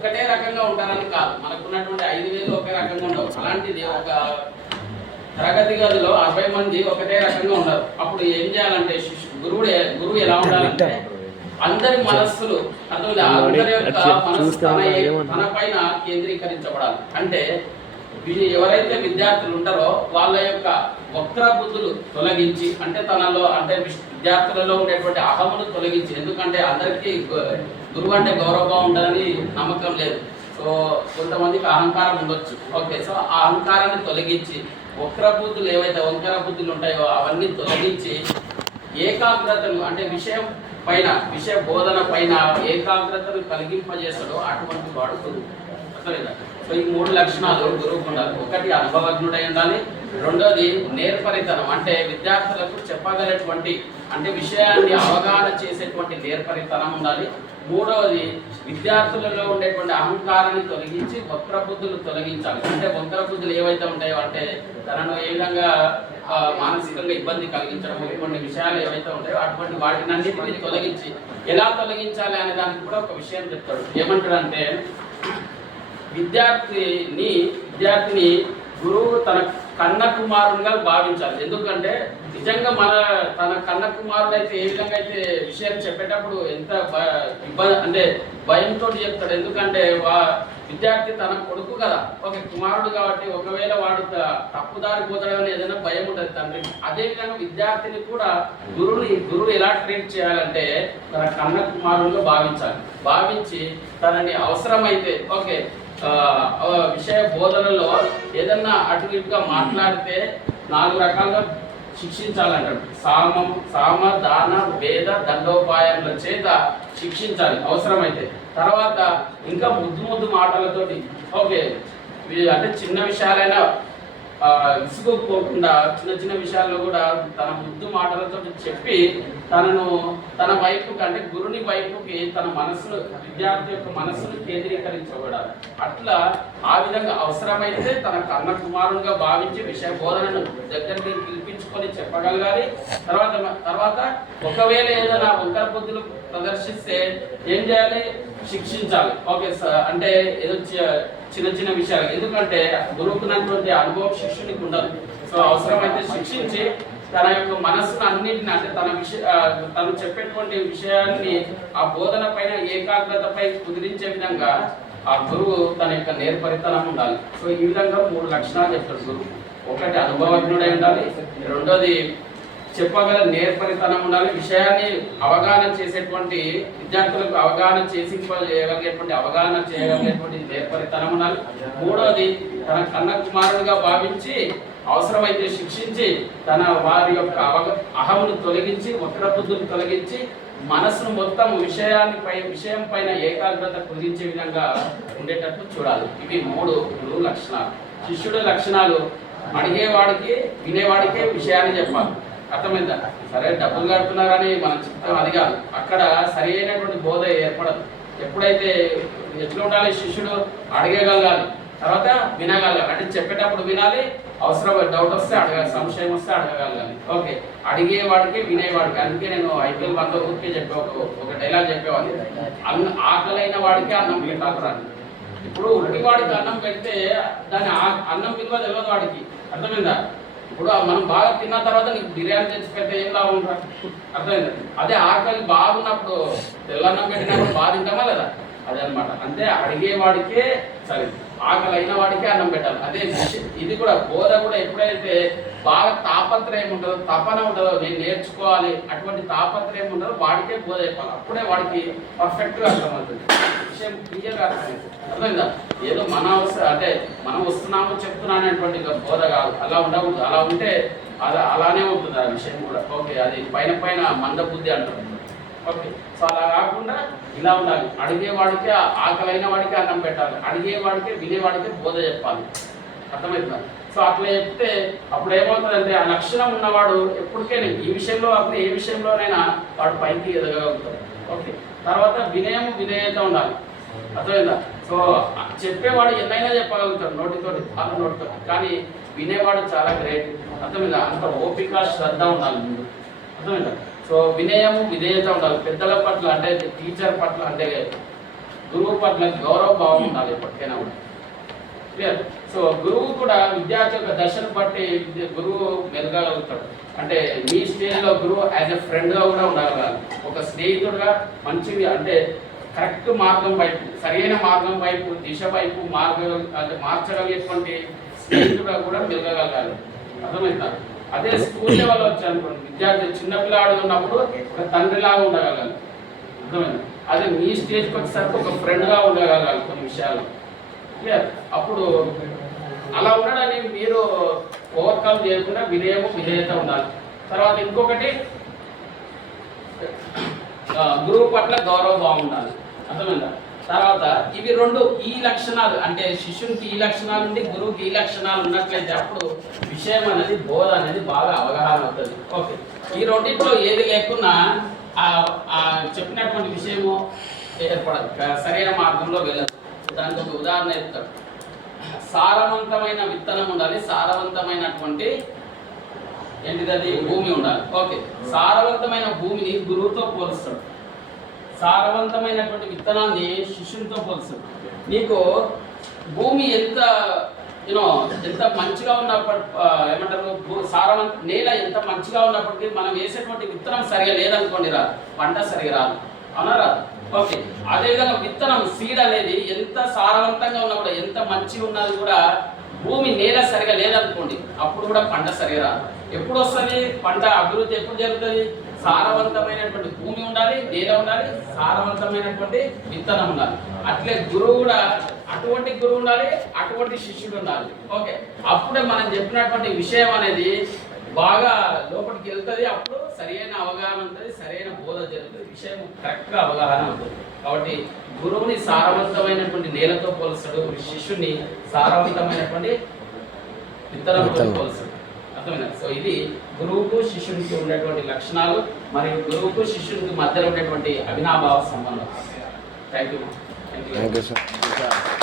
ఒక్కటే రకంగా ఉంటారని కాదు. మనకున్నటువంటి ఐదు వేలు ఒకే రకంగా ఉండవు. అలాంటిది ఒక తరగతి గదిలో అరవై మంది ఒకటే రకంగా ఉండరు అప్పుడు ఏం చేయాలంటే గురువుడు గురువు ఎలా ఉండాలంటే అందరి మనస్సులు అర్థమైందా? అందరి యొక్క మనస్సు తన పైన కేంద్రీకరించబడాలి. అంటే ఎవరైతే విద్యార్థులు ఉంటారో వాళ్ళ యొక్క వక్ర బుద్ధులు తొలగించి అంటే తనలో అంటే విద్యార్థులలో ఉండేటువంటి అహమును తొలగించి ఎందుకంటే అందరికీ గురువు అంటే గౌరవంగా ఉంటుందని నమ్మకం లేదు. సో కొంతమందికి అహంకారం ఉండొచ్చు. ఓకే సో ఆ అహంకారాన్ని తొలగించి వక్ర బుద్ధులు ఏవైతే వంకర బుద్ధులు ఉంటాయో అవన్నీ తొలగించి ఏకాగ్రతను అంటే విషయం పైన విషయ బోధన పైన ఏకాగ్రతను కలిగింపజేస్తాడో అటువంటి వాడు గురువు. అర్థమైందా? సో ఈ మూడు లక్షణాలు గురువుకు ఉండాలి. ఒకటి అనుభవజ్ఞుడై ఉండాలి రెండోది నేర్పరితనం. అంటే విద్యార్థులకు చెప్పగలటువంటి అంటే విషయాన్ని అవగాహన చేసేటువంటి నేర్పరితనం ఉండాలి. మూడవది విద్యార్థులలో ఉండేటువంటి అహంకారాన్ని తొలగించి వక్రబుద్ధులు తొలగించాలి. అంటే వక్రబుద్ధులు ఏవైతే ఉంటాయో అంటే తనను ఏ విధంగా మానసికంగా ఇబ్బంది కలిగించడం ఇటువంటి విషయాలు ఏవైతే ఉంటాయో అటువంటి వాటిని అన్నింటినీ తొలగించి ఎలా తొలగించాలి అనే దానికి కూడా ఒక విషయం చెప్తాడు. ఏమంటాడంటే విద్యార్థిని విద్యార్థిని గురువు తన కన్న కుమారునిగా భావించాలి. ఎందుకంటే నిజంగా మన తన కన్న కుమారుడు అయితే ఏ విధంగా అయితే విషయం చెప్పేటప్పుడు ఎంత ఇబ్బంది అంటే భయంతో చెప్తాడు. ఎందుకంటే వా విద్యార్థి తన కొడుకు కదా. ఒక కుమారుడు కాబట్టి ఒకవేళ వాడు తప్పుదారి పోతాడని ఏదైనా భయం ఉంటుంది తండ్రి. అదేవిధంగా విద్యార్థిని కూడా గురువుని గురువు ఎలా ట్రీట్ చేయాలంటే తన కన్న కుమారుడుగా భావించాలి. భావించి తనని అవసరమైతే ఓకే విషయ బోధనలో ఏదన్నా అటు ఇటుగా మాట్లాడితే నాలుగు రకాలుగా శిక్షించాలంటాడు సామం సామ దాన వేద దండోపాయముల చేత శిక్షించాలి. అవసరమైతే. తర్వాత ఇంకా ముద్దు ముద్దు మాటలతోటి ఓకే అంటే చిన్న విషయాలైనా ఆ, విసుగుపోకుండా చిన్న చిన్న విషయాల్లో కూడా తన ముద్దు మాటలతో చెప్పి తనను తన వైపుకి అంటే గురుని వైపుకి తన మనసును విద్యార్థి యొక్క మనస్సును కేంద్రీకరించబడాలి. అట్లా ఆ విధంగా అవసరమైతే తన కన్న కుమారునిగా భావించి విషయ బోధనను దగ్గరికి పిలిపించుకొని చెప్పగలగాలి. తర్వాత తర్వాత ఒకవేళ ఏదైనా వంకర బుద్ధులు ప్రదర్శిస్తే ఏం చేయాలి? శిక్షించాలి. ఓకే సార్ అంటే ఏదో చి- చిన్న చిన్న విషయాలు. ఎందుకంటే గురువుకున్నటువంటి అనుభవం శిష్యునికి ఉండదు. సో అవసరమైతే శిక్షించి తన యొక్క మనస్సును అన్నింటిని అంటే తన విషయ తను చెప్పేటువంటి విషయాన్ని ఆ బోధన పైన ఏకాగ్రతపై కుదిరించే విధంగా ఆ గురువు తన యొక్క నేర్పరితనం ఉండాలి. సో ఈ విధంగా మూడు లక్షణాలు చెప్తాడు గురువు. ఒకటి అనుభవజ్ఞుడై ఉండాలి. రెండోది చెప్పగల నేర్పరితనం ఉండాలి. విషయాన్ని అవగాహన చేసేటువంటి విద్యార్థులకు అవగాహన చేసి చేయగలిగేటువంటి అవగాహన చేయగలిగేటువంటి నేర్పరితనం ఉండాలి. మూడోది తన కన్న కుమారుడిగా భావించి అవసరమైతే శిక్షించి తన వారి యొక్క అవగ అహమును తొలగించి వక్రబుద్ధులు తొలగించి మనసును మొత్తం విషయానిపై విషయం పైన ఏకాగ్రత కుదించే విధంగా ఉండేటట్టు చూడాలి. ఇవి మూడు గురువు లక్షణాలు. శిష్యుడు లక్షణాలు అడిగేవాడికి వినేవాడికే విషయాన్ని చెప్పాలి. అర్థమైందా? సరే డబ్బులు కడుతున్నారని మనం చెప్తాం అది కాదు. అక్కడ సరి అయినటువంటి బోధ ఏర్పడదు. ఎప్పుడైతే ఎట్లా ఉండాలి శిష్యుడు? అడగగలగాలి. తర్వాత వినగలగాలి. అంటే చెప్పేటప్పుడు వినాలి అవసరం డౌట్ వస్తే అడగాలి సంశయం వస్తే అడగగలగాలి. ఓకే. అడిగేవాడికి వినేవాడికి. అందుకే నేను ఐపీఎల్ బంధ ఊరికే చెప్పే ఒక ఒక డైలాగ్ చెప్పేవాడిని. అన్న ఆకలైన వాడికి అన్నం పెట్టాలి ఇప్పుడు ఉట్టి వాడికి అన్నం పెడితే దాని అన్నం విలువ తెలియదు వాడికి. అర్థమైందా? ఇప్పుడు మనం బాగా తిన్న తర్వాత నీకు బిర్యానీ తెచ్చి పెడితే ఏం లాభం రా? అర్థమైంది? అదే ఆకలి బాగున్నప్పుడు తెల్లన్నం పెట్టినప్పుడు బాగా తింటామా లేదా? అదే అనమాట అంటే అడిగేవాడికే సరే ఆకలి అయిన వాడికే అన్నం పెట్టాలి. అదే విషయం. ఇది కూడా బోధ కూడా ఎప్పుడైతే బాగా తాపత్రయం ఉంటుందో తపన ఉంటుందో నేను నేర్చుకోవాలి అటువంటి తాపత్రయం ఉండదో వాడికే బోధ చెప్పాలి. అప్పుడే వాడికి పర్ఫెక్ట్గా అర్థమవుతుంది. విషయం క్లియర్గా అర్థమవుతుంది. అర్థమైందా? ఏదో మన అవసరం అంటే మనం వస్తున్నాము చెప్తున్నానటువంటి బోధ కాదు. అలా ఉండకూడదు. అలా ఉంటే అలా అలానే ఉంటుంది ఆ విషయం కూడా. ఓకే అది పైన పైన మంద బుద్ధి అంటారు. ఓకే సో అలా కాకుండా ఇలా ఉండాలి. అడిగేవాడికే ఆకలైన వాడికి అన్నం పెట్టాలి. అడిగేవాడికే వినేవాడికే బోధ చెప్పాలి. అర్థమవుతుందా సో అట్లా చెప్తే అప్పుడు ఏమవుతుందంటే ఆ లక్షణం ఉన్నవాడు ఎప్పటికైనా ఈ విషయంలో అప్పుడు ఏ విషయంలోనైనా వాడు పైకి ఎదగలుగుతాడు ఓకే? తర్వాత వినయం విధేయత ఉండాలి. అర్థమైందా? సో చెప్పేవాడు ఎన్నైనా చెప్పగలుగుతాడు నోటితోటి చాలా నోటితో కానీ వినేవాడు చాలా గ్రేట్. అర్థమైందా? అంత ఓపిక శ్రద్ధ ఉండాలి ముందు. అర్థమైందా? సో వినయము విధేయత ఉండాలి. పెద్దల పట్ల అంటే టీచర్ పట్ల అంటే గురువు పట్ల గౌరవ భావం ఉండాలి ఎప్పటికైనా కూడా. క్లియర్ సో గురువు కూడా విద్యార్థి యొక్క దశను బట్టి గురువు మెలగలుగుతాడు అంటే మీ స్టేజ్లో గురువు యాజ్ ఎ ఫ్రెండ్గా కూడా ఉండగలగాలి ఒక స్నేహితుడుగా మంచివి అంటే కరెక్ట్ మార్గం వైపు సరైన మార్గం వైపు దిశ వైపు మార్గం అంటే మార్చగలిగేటువంటి స్నేహితుడుగా కూడా మెలగగలగాలి. అర్థమవుతారు అదే స్కూల్ లెవెల్ వచ్చానుకోండి. విద్యార్థి చిన్నపిల్లాడు ఉన్నప్పుడు ఒక తండ్రిలాగా ఉండగలగాలి. అర్థమైంది? అదే మీ స్టేజ్కి వచ్చేసరికి ఒక ఫ్రెండ్గా ఉండగలగాలి కొన్ని విషయాలు. క్లియర్? అప్పుడు అలా ఉండడానికి మీరు ఓవర్కమ్ చేయకుండా వినయము విధేయత ఉండాలి. తర్వాత ఇంకొకటి గురువు పట్ల గౌరవ భావం ఉండాలి. అర్థమైందా? తర్వాత ఇవి రెండు ఈ లక్షణాలు అంటే శిష్యునికి ఈ లక్షణాలు ఉండి గురువుకి ఈ లక్షణాలు ఉన్నట్లయితే అప్పుడు విషయం అనేది బోధ అనేది బాగా అవగాహన అవుతుంది. ఓకే. ఈ రెండింటిలో ఏది లేకున్నా ఆ ఆ చెప్పినటువంటి విషయము ఏర్పడదు. సరైన మార్గంలో వెళ్ళదు. దానికి ఒక ఉదాహరణ చెప్తాడు సారవంతమైన విత్తనం ఉండాలి. సారవంతమైనటువంటి ఏంటిది అది? భూమి ఉండాలి. ఓకే. సారవంతమైన భూమిని గురువుతో పోలుస్తాడు. సారవంతమైనటువంటి విత్తనాన్ని శిష్యునితో పోల్చు. నీకు భూమి ఎంత యూనో ఎంత మంచిగా ఉన్నప్పటి ఏమంటారు భూ- సారవంత నేల ఎంత మంచిగా ఉన్నప్పటికీ మనం వేసేటువంటి విత్తనం సరిగా లేదనుకోండి రా. పంట సరిగా రాదు. అవునా రాదు ఓకే. అదేవిధంగా విత్తనం సీడ్ అనేది ఎంత సారవంతంగా ఉన్నా కూడా ఎంత మంచిగా ఉన్నది కూడా భూమి నేల సరిగా లేదనుకోండి అప్పుడు కూడా పంట సరిగా ఎప్పుడు వస్తుంది? పంట అభివృద్ధి ఎప్పుడు జరుగుతుంది? సారవంతమైనటువంటి భూమి ఉండాలి నేల ఉండాలి సారవంతమైనటువంటి విత్తనం ఉండాలి. అట్లే గురువు కూడా అటువంటి గురువు ఉండాలి అటువంటి శిష్యుడు ఉండాలి. ఓకే. అప్పుడే మనం చెప్పినటువంటి విషయం అనేది బాగా లోపలికి వెళ్తుంది అప్పుడు సరైన అవగాహన ఉంటుంది సరైన బోధ జరుగుతుంది. విషయం కరెక్ట్గా అవగాహన ఉంటుంది. కాబట్టి గురువుని సారవంతమైనటువంటి నేలతో పోలుస్తాడు శిష్యుని సారవంతమైనటువంటి విత్తనంతో విత్తనం. పోలుస్తాడు. అర్థమైందా? సో ఇది గురువుకు శిష్యునికి ఉండేటువంటి లక్షణాలు మరియు గురువుకు శిష్యునికి మధ్యలో ఉండేటువంటి అవినాభావ సంబంధం. Thank you thank you